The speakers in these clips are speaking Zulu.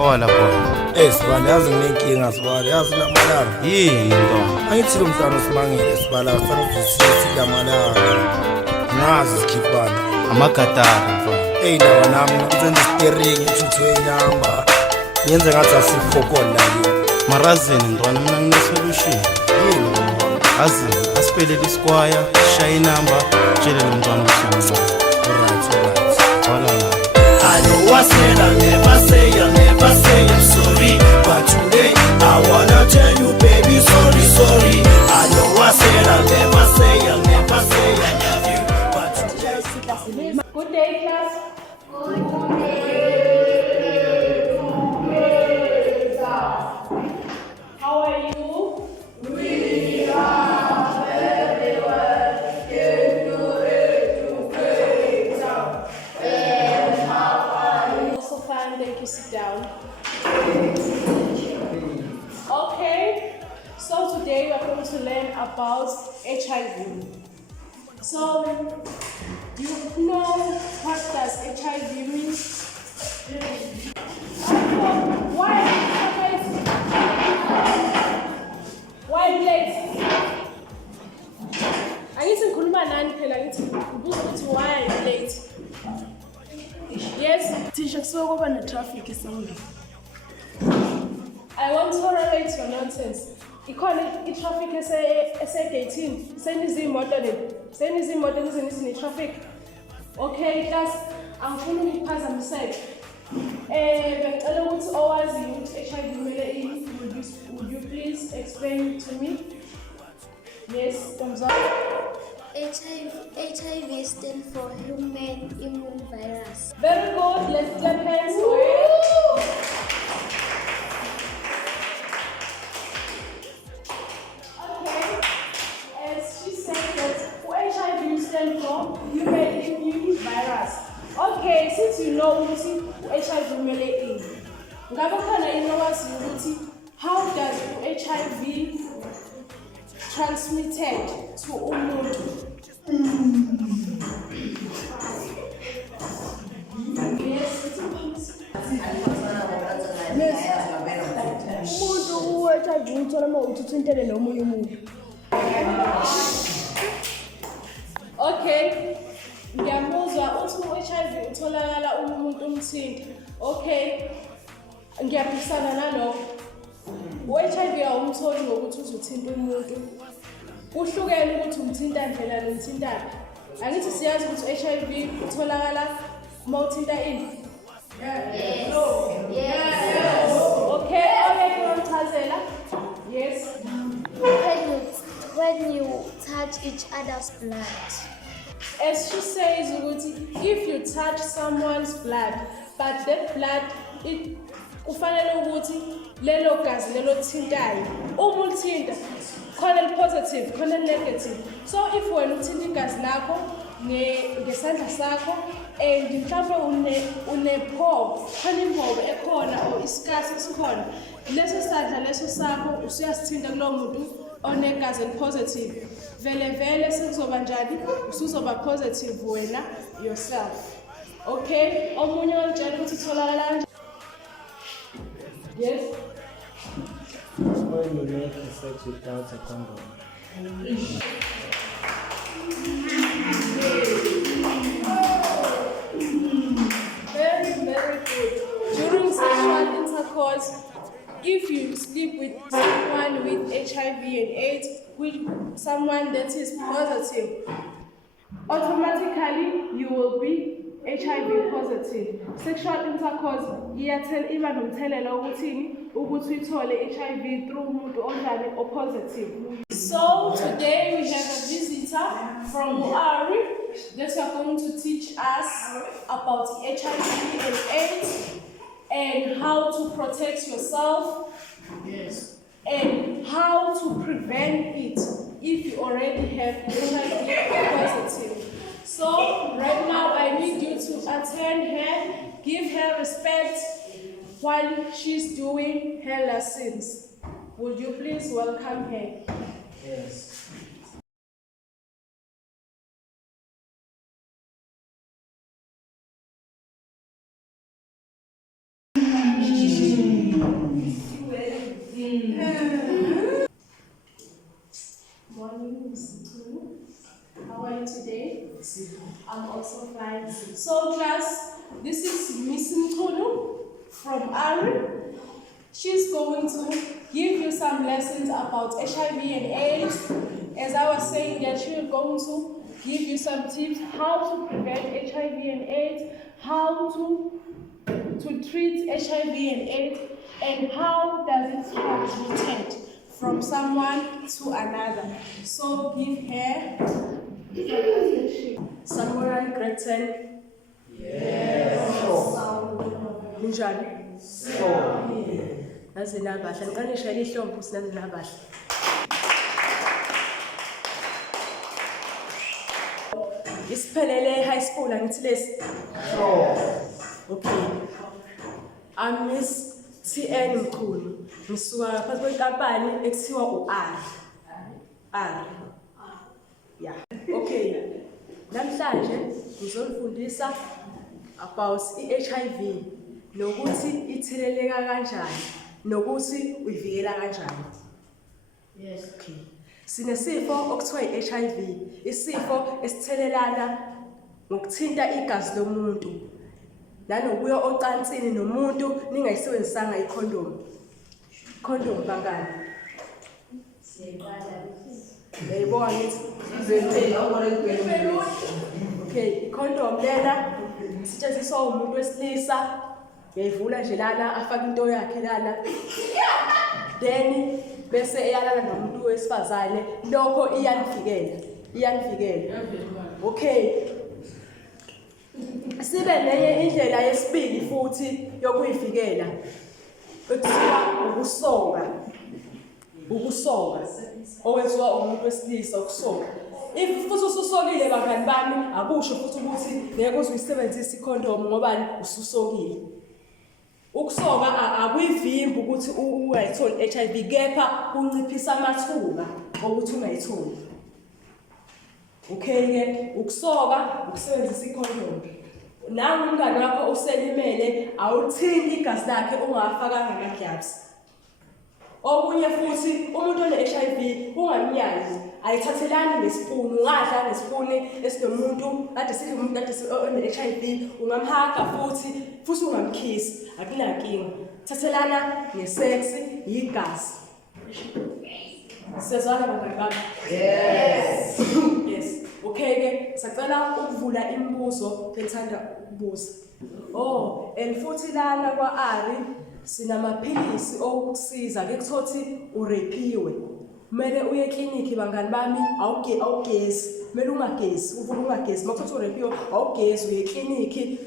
Hola boy. Sibala yazi nginenkinga Sibala yazi lamalanga. Yini ntwana? Angithi lo mntwana usibangile Sibala kufanele uzwisise lamalanga. Nazi sikhipana. Amagatari mfana. Lawa nami ngizenza steering ithuthu enyamba. Yenze ngathi asikhokola la. Marazini ntwana mina ngine-solution. Yini? Azi asipelele iskwaya, shaye inamba, tshele lo mntwana ukuthi Alright. wala la. I know I said I'll never say I'm sorry, but today I wanna tell you, baby, sorry. I know I said I'll never say I love you, but today. Good day, class. How are you? We are very well. Also fine, thank you. Sit down. Okay, so today we are going to learn about HIV. So, you know what does HIV mean? Why late? Angithi ngikhuluma nani phela ngithi ngibuza ukuthi why late? Yes, Tisha kusuke kuba ne-traffic esangweni. I won't tolerate your nonsense. Ikhona i-traffic esegate-ini, senizimoto traffic. Okay, class, angifuni ukuphazamiseka. Bengicela ukuthi owazi ukuthi HIV kumele ini, would you please explain to me? Yes, thumbs up. HIV stands for Human Immune Virus. Very good, let's clap hands for it. Okay, as she said that HIV stands for Human Immune Virus. Okay, since you know ukuthi HIV kumele ini, ngabe khona yini owaziyo ukuthi how does HIV transmitted to umuntu? Umuntu u-HIV uthola uma uthintene nomunye umuntu. Okay, ngiyamuzwa uthi u-HIV utholakala uma umuntu umthinta. Okay, ngiyaphikisana nalokho. U-HIV awumtholi ngokuthi uzuthinta umuntu. Kuhlukene ukuthi umthinta ndlela nomthintana. Angithi siyazi ukuthi u-HIV utholakala uma uthinta ini? Yes. Okay, ngiyamchazela. Yes. When you touch each other's blood. As she says, if you touch someone's blood, but that blood, kufanele ukuthi lelo gazi lelo thintayo uma ulithinta khona positive khona negative. So if wena uthinta igazi lakho ngesandla sakho and mhlawumbe une-pore khona imbobo ekhona or isikasi esikhona, leso sandla leso sakho usuyasithinta kulowo muntu onegazi elipositive, vele sekuzoba njani, usuzoba positive wena yourself. Okay, omunye olitshela ukuthi itholakala kanjani? Yes. When you make sex without a condom. Very good. During sexual intercourse, if you sleep with someone with HIV and AIDS, with someone that is positive, automatically you will be HIV positive. Sexual intercourse iba nomthelela ukuthi uthole HIV through umuntu onjani o positive. So today we have a visitor from Muari that are going to teach us about HIV and AIDS and how to protect yourself. Yes. And how to prevent it if you already have HIV positive. So right now I need you to attend her, give her respect while she's doing her lessons. Would you please welcome her? Yes. I'm also fine. So class, this is Miss Mtulu from Ari. She's going to give you some lessons about HIV and AIDS. As I was saying that she is going to give you some tips how to prevent HIV and AIDS, how to treat HIV and AIDS, and how does it transmit from someone to another. So give her Samurai grade 10. Yes. Njani? Nazina abasha. Ngiqanisha ihlombe sinazina abasha. Isiphelele high school angithi lesi. Okay. I'm Miss TN Mkhulu. Ngisuka phakathi kwenkampani ekuthiwa uR. R. Yeah. Okay. Namhlanje ngizolifundisa about i-HIV nokuthi itheleleka kanjani nokuthi uyivikela kanjani. Yes. Okay. Sinesifo okuthiwa i-HIV, isifo esithelelana ngokuthinta igazi lomuntu. Nanokuya ocansini nomuntu ningayisebenzisanga ikhondom. Condom bangani? Yayibona ngithi okay, condom lena isetshenziswa umuntu wesilisa, uyayivula nje lana afaka into yakhe lana. Then bese eyalana nomuntu wesifazane, lokho iyanivikela. Okay. Sibe nenye indlela yesibili futhi yokuyivikela. Ekuthiwa ukusoka. Owenziwa umuntu wesilisa ukusoka. If futhi ususokile bangani bami, akusho futhi ukuthi ngeke uzuyisebenzisa ikhondom ngoba ususokile. Ukusoka akuyivimbi ukuthi ungayitholi HIV, kepha kunciphisa amathuba ukuthi ungayitholi. Okay ke, ukusoka, ukusebenzisa ikhondom. Nangu umngane wakho uselimele, awuthinti igazi lakhe ungafakanga ama-gloves. Okunye futhi umuntu one-HIV ungamnyazi, ayithathelani ngesipuni, ungadla ngesipuni esinomuntu kade sidla umuntu kade one-HIV, ungamhaga futhi ungamkhisi, akunankinga. Thathelana ngesex, igazi. Siyazwana bangani bami? Yes. Yes. Okay ke, sacela ukuvula imibuzo engithanda ukubuza. And futhi lana kwa-Ari sinamaphilisi okusiza ke kuthothi urepiwe. Kumele uye ekliniki bangani bami, awugezi. Kumele ungagezi, ungagezi. Makuthothi urepiwe, awugezi uye ekliniki.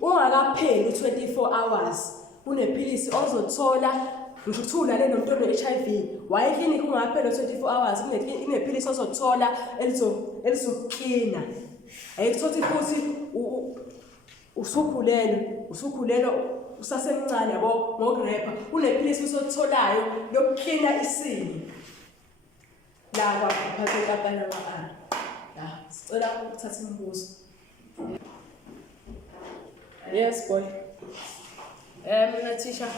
Ungakapheli 24 hours. Kunephilisi ozothola ngisho ukuthi ulale nomuntu one-HIV, waye ekliniki ungapheli 24 hours, kunephilisi ozothola elizoklina. Ayikuthothi futhi usukhulelwe usasemncane yabo ngokurepa, kunephilisi usotholayo lokuklina isini. La phakathi kwenkampani yakwa-R. La sicela ukuthatha imibuzo. Yes boy. Mina teacher.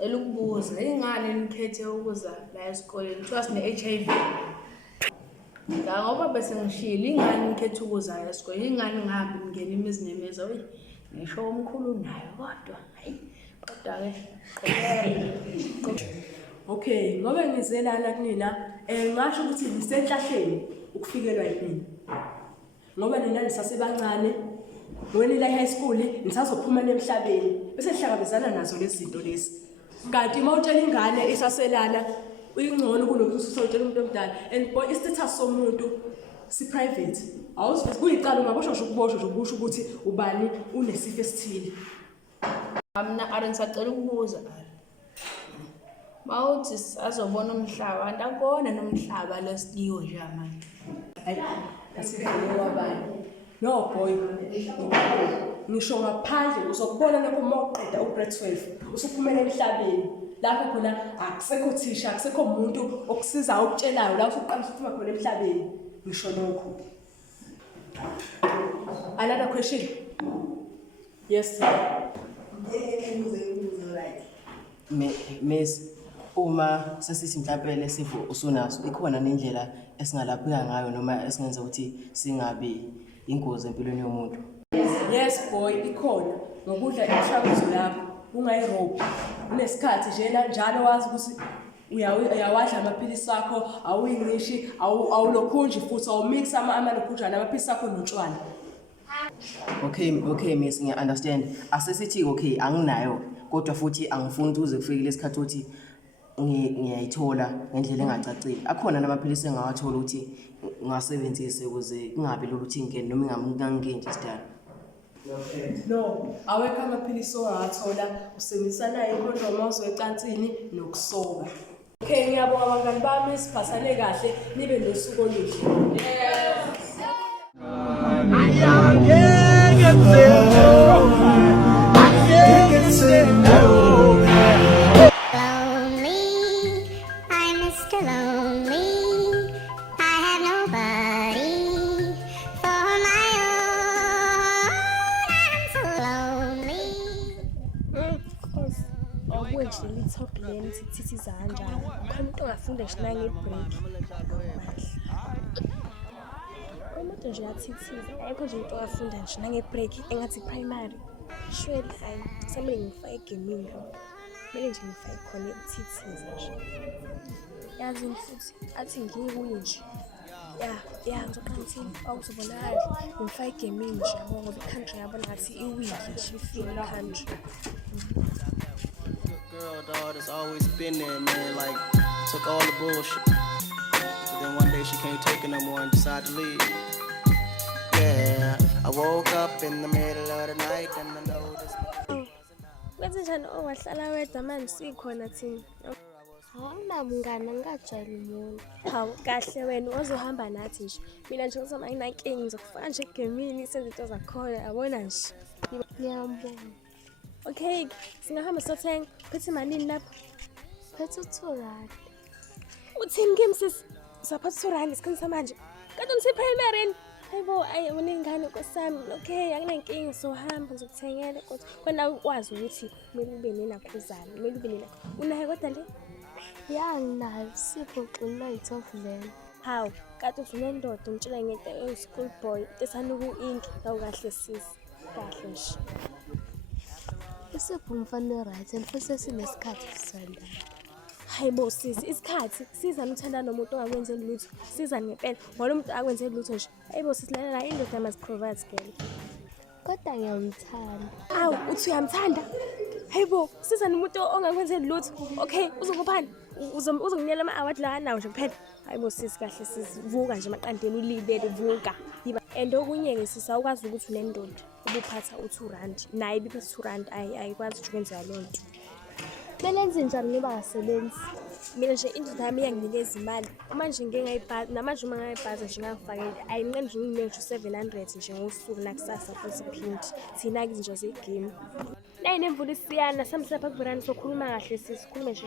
Elukubuza ingane nikhethe ukuza la esikoleni kuthiwa sine-HIV. Ngoba bese ngishilo ingane nikhethe ukuza la esikoleni, ingane ngihambe ngingena imizi nemizi, oyi ngisho omkhulu nayo kodwa hayi kodwa ke. Okay, ngoba ngize lana kunina, ngasho ukuthi nisenhlahleni ukufikelwa yini. Ngoba nina nisasebancane, wena la high school nisazophuma emhlabeni, bese sihlangabezana nazo lezi zinto lezi. Kanti mawutshela ingane isaselala, uyingcono kunokuthi usotshela umuntu omdala. And boy, istatus somuntu si private. Awusithi kuyicala ungabosho nje ukuboshwa nje ukusho ukuthi ubani unesifo esithile. Mina Ari ngisacela ukubuza. Mawuthi azobona umhlaba, kanti akubona nomhlaba lesidiyo nje manje. Hayi, asivele wabani. No boy. Ngisho ngaphandle uzokubona lapho mawuqeda ugrade 12, usuphumela emhlabeni. Lapho khona akusekho thisha, akusekho umuntu okusiza ukutshelayo la usuqala ukuphuma khona emhlabeni. Ngisho lokho. Another question? Yes sir. Miss, uma sesithi mhlawumbe le sifo usunaso ikhona nendlela esingalapheka ngayo noma esingenza ukuthi singabi ingozi empilweni yomuntu. Yes boy, ikhona ngokudla imishanguzo yakho ungayirobi unesikhathi nje njalo wazi ukuthi uyawadla amaphilisi akho awuyinqishi awulokhunji futhi awumix amalokhunjana amaphilisi akho notshwala. Okay miss, ngiya-understand. Asesithi okay anginayo kodwa futhi angifuni ukuthi uze kufike lesikhathi ukuthi ngiyayithola ngendlela engacacile. Akhona namaphilisi engawathola ukuthi ngiwasebenzise ukuze kungabi lolu ukuthi ngene noma ngangingeni sidala. No, awekho amaphilisi ongawathola usebenzisa nayo ikhondoma ozoyecansini nokusoka. Okay, ngiyabonga abangani bami siphasane kahle nibe nosuku oluhle. Leni sithi kanjani khona umuntu ongafunda nje nangebreak umuntu nje yathithiza ayikho nje umuntu ongafunda nje nangebreak engathi primary shwele hayi samele ngifake egaming kumele nje ngifake khona ukuthithiza nje yazi futhi athi ngikuye nje ya ngizoqinisekisa awuzobonakala ngifake egaming nje ngoba i-country yabona ngathi iwiki nje ifile country. Girl, dog, that's always been there, man. Like, took all the bullshit. But then one day she can't take it no more and decided to leave. Yeah, I woke up in the middle of the night and I noticed. Kwenze njani wahlala wedwa manje sikhona thina? Awunamngane ngajwayele umuntu. Hawu kahle wena uzohamba nathi nje. Mina nje ngizoma nginankingi ngizokufaka nje egemini senze into zakhona yabona nje. Ngiyambona. Okay, singahamba sothenga. Phethe malini lapha? Phethe 2 rand. Uthini kimi sis? Saphatha 2 rand isikhathi samanje. Kanti umsi primary. Hayibo ayi unengane nkosami. Okay, akunankingi sohamba ngizokuthengela kodwa wena ukwazi ukuthi kumele ube nenakhuzana. Kumele ube nena. Unayo kodwa le? Ya nginayo sipho xilwa ithofleni. Hawu, kanti usunendoda umtshela ngento e-school boy. Esana ku-ink lawo kahle sis. Kahle nje. Isipho umfana right and futhi sinesikhathi sisanda. Hayibo sisi isikhathi sizana uthanda nomuntu ongakwenzeli lutho sizana ngempela ngoba umuntu akwenzeli lutho nje hayibo sisi lalela indoda must provide girl kodwa ngiyamthanda. Awu uthi uyamthanda hayibo sizana umuntu ongakwenzeli lutho okay uzokuphani uzonginyela ama-award la nawo nje kuphela hayibo sisi kahle sisi vuka nje maqandeni ulibele vuka yiba and okunye-ke sisi awukwazi ukuthi unendoda ubuphatha u2 rand naye ibiphatha 2 rand ayikwazi ukuthi ukwenzeka loo nto. Kumele enze njani ngoba akasebenzi? Mina nje indoda yami iyanginikeza imali uma nje ngingayibhazi namanje uma ngayibhazi nje ngangifakele ayinqe nje nginenje 700 nje ngosuku nakusasa futhi iphindi thina izinto zegame nayi nemvula isiyana samsapha kuverani sokhuluma kahle sisikhulume nje.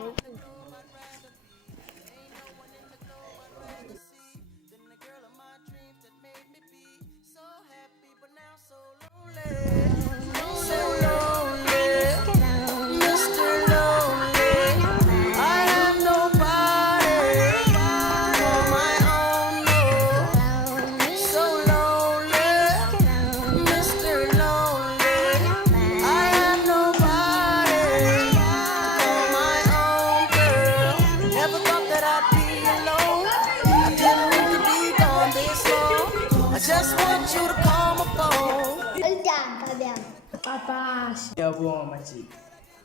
Ngiyabonga majiki.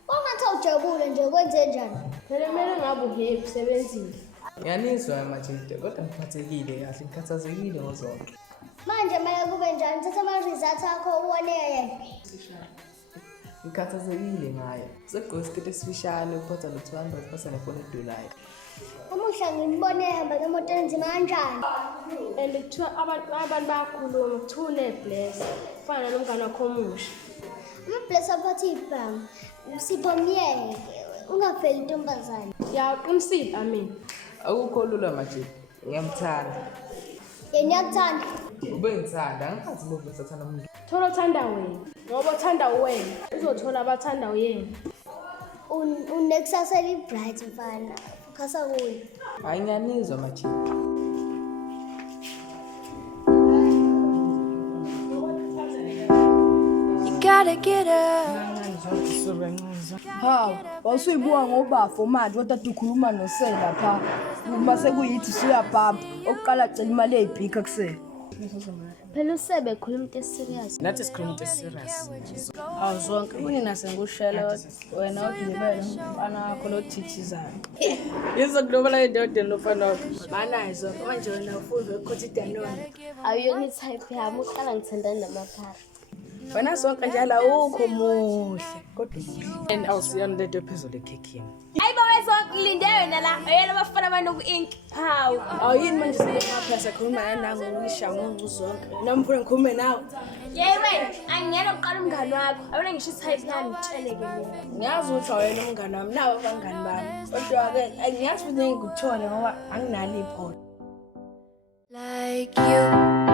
Ungathi ujabule nje kwenze njani? Phela kumele ngabe uhappy usebenzile. Ngiyanizwa majiki kodwa ngiphathekile kahle ngikhathazekile ngozonke. Manje manje kube njani? Thatha ama-results akho uwone yena. Ngikhathazekile ngayo. Sekugqoka isiketi esifishane uphatha lo-200 pasa nefoni edulayo. Umuhla ngimbone ehamba ngemoto enzima kanjani? And kuthiwa abantu bayakhuluma kuthiwa une-bless fana nomngane wakho omusha. Ama-bless aphatha ibhamu. Sipho myeke. Ungaveli intombazane. Yaqinisile mina. Akukho lula majiki. Ngiyamthanda. Yena uyakuthanda? Ube ngithanda angikhathi lokho sathanda umuntu. Thola othanda wena ngoba othanda wena uzothola abathanda yena. unekusasa eli-bright mfana. Focusa kuyo. Hayi ngiyanizwa mathi. Gotta get up. Hawu, wawusuyibuka ngobafo manje kodwa ukhuluma noSela pha. Uma sekuyithi siyabhabha, oqala cela imali eyibhika kusela. Phela uSebe ekhuluma into eserious. Nathi sikhuluma into serious. Hawu zonke kunina sengushela wena udibele mfana wakho lothithizayo. Ngizokulobela endodeni lofana wakho. Banayizo manje wena ufunda ukuthi danona. Awuyona type yami uqala ngithandana namaphara. Wena zonke njalo awukho muhle kodwa And awusiyani lento phezulu ekhekhini. Ayibo wezonke linde wena la. Oyela bafana banoku ink. Hawu. awuyini manje singemaphasa khuluma nangu ngishangu zonke. Nomphula ngikhulume nawe. Yey wena, angiyena uqala umngani wakho. Awona ngisho type yami ngitsheleke mina. Ngiyazi ukuthi wena umngani wami nawe abangani bami. Kodwa ke angiyazi ukuthi ngikuthole ngoba anginalo ipholo. Like you.